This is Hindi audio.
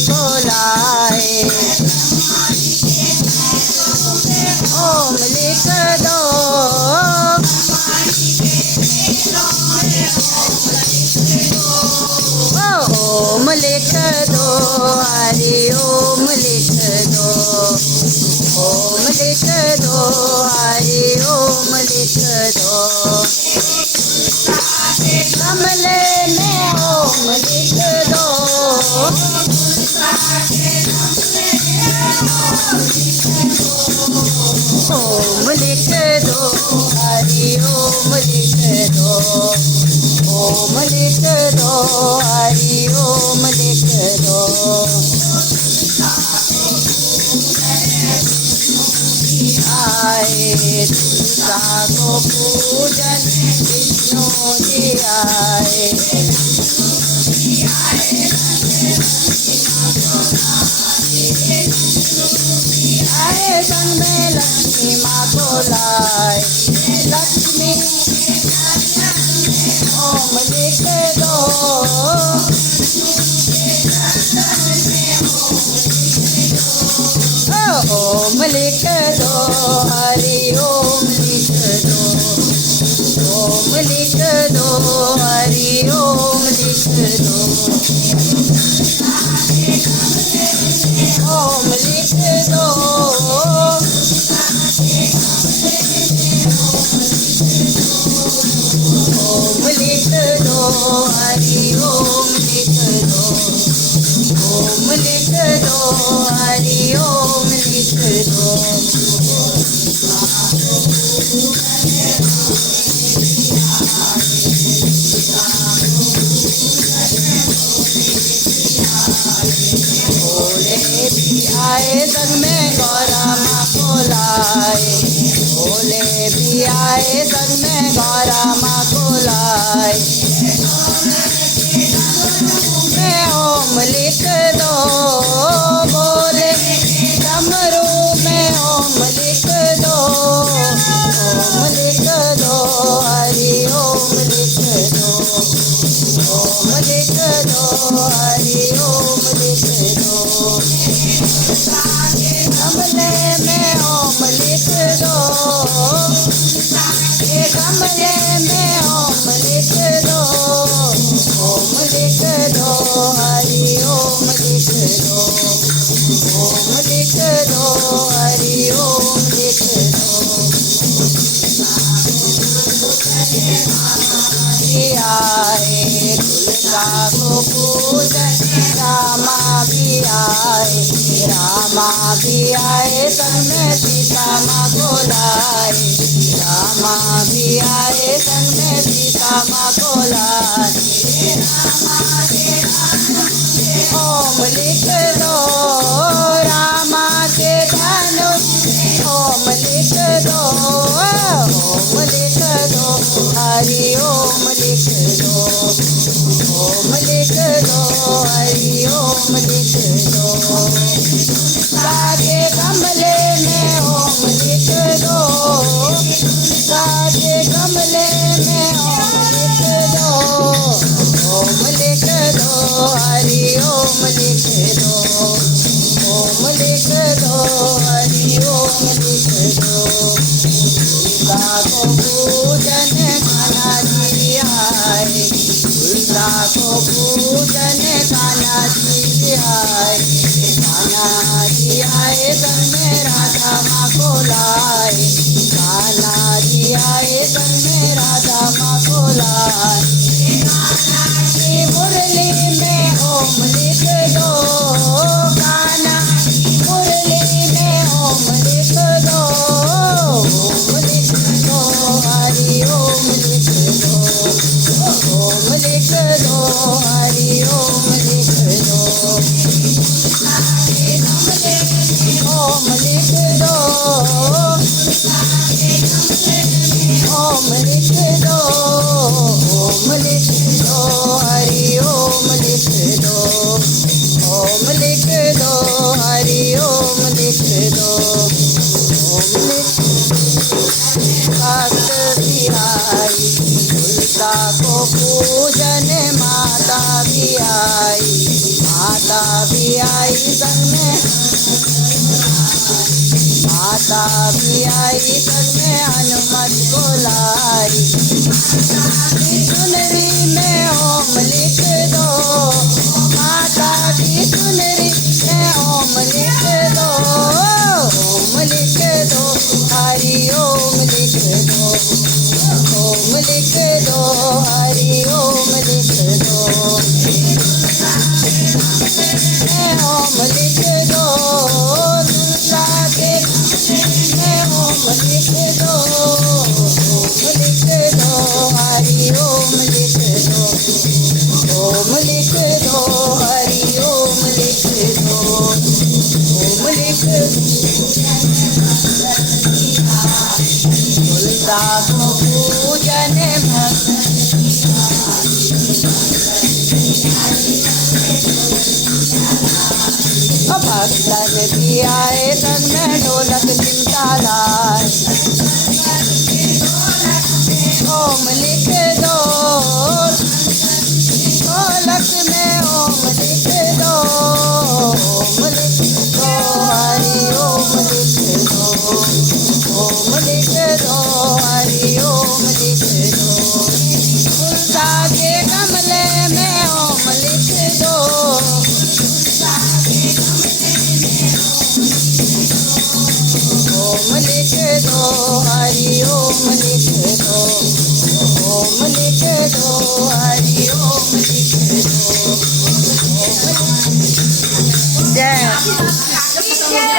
को लाए। ओम लिख दो ओम लिख दो हरि ओम लिख दो। ओम लिख दो हरि ओम लिख दो। कमले में ओम लिख दो। ओम लिख दो हरि ओम लिख दो। ओम लिख दो हरि ओम लिख दो। आए तुलसा को पूजन विष्णु जी आए। आए संग में लक्ष्मी माँ को लाए। लक्ष्मी ओम लिख दो। ओम लिख दो हरि ओम लिख दो। ओम लिख दो हरि ओम लिख दो। ओम लिख दो। ओम लिख दो हरि ओम लिख दो। ओम लिख दो हरि ओम लिख दो। भोले भी आए संग में गौरा माँ को लाए। भोले भी आए संग में गौरा माँ को लाए। मैं ओम लिख दो बोले डमरू में ओम लिख दो। ओम लिख दो हरि ओम लिख दो। ओम लिख दो हरि ओम लिख दो। कमले में ओम लिख दो। कमले में ओम लिख दो। ओम लिख दो हरि ओम लिख दो। ओम लिख दो हरि ओम लिख दो। आए तुलसा को पूजन रामा भी आए। रामा भी आए संग में सीता माँ को लाए। रामा भी आए संग में सीता माँ को लाए। ओम लिख दो रामा के धनुष। ओम लिख दो। ओम लिख दो हरि ओम लिख दो। ओम लिख दो हरि ओम लिख दो। साजे गमले में ओम लिख दो। साजे गमले में ओम लिख दो। ओम लिख दो हरि ओम लिख दो। ओम लिख दो हरि ओम लिख दो। तुलसा को पूजन कान्हा जी आए। तुलसा को पूजन कान्हा जी आए। कान्हा जी आए संग में राधा माँ को लाए। कान्हा जी आए संग में राधा माँ को लाए। मुरली में ओम लिख दो। कान्हा मुरली में ओम लिख दो। ओम लिख दो हरि ओम लिख दो। ओम लिख दो हरि ओम लिख दो। ओम लिख दो। ओम लिख दो। ओम लिख दो हरि ओम लिख दो। ओम लिख दो हरि ओम लिख दो। ओम लिख भक्त बिहारी तुलसा को पूजन माता भी आई। माता भी आई संग में, माता भी आई संग में हनुमत को लाई। चुनरी में ओम लिख दो, माता की चुनरी में ओम लिख दो, ओम लिख दो, हरि ओम लिख दो, ओम लिख दो, हरि ओम लिख दो, ओम लिख दो, दुर्गा के में ओम लिख दो, ओम लिख दो, हरि ओम लिख दो, ओम लिख दो, हरि ओम लिख दो, ओम लिख तुलसा को पूजन भक्तन भी आए संग में ढोलक चिमटा लाए, ओम लिख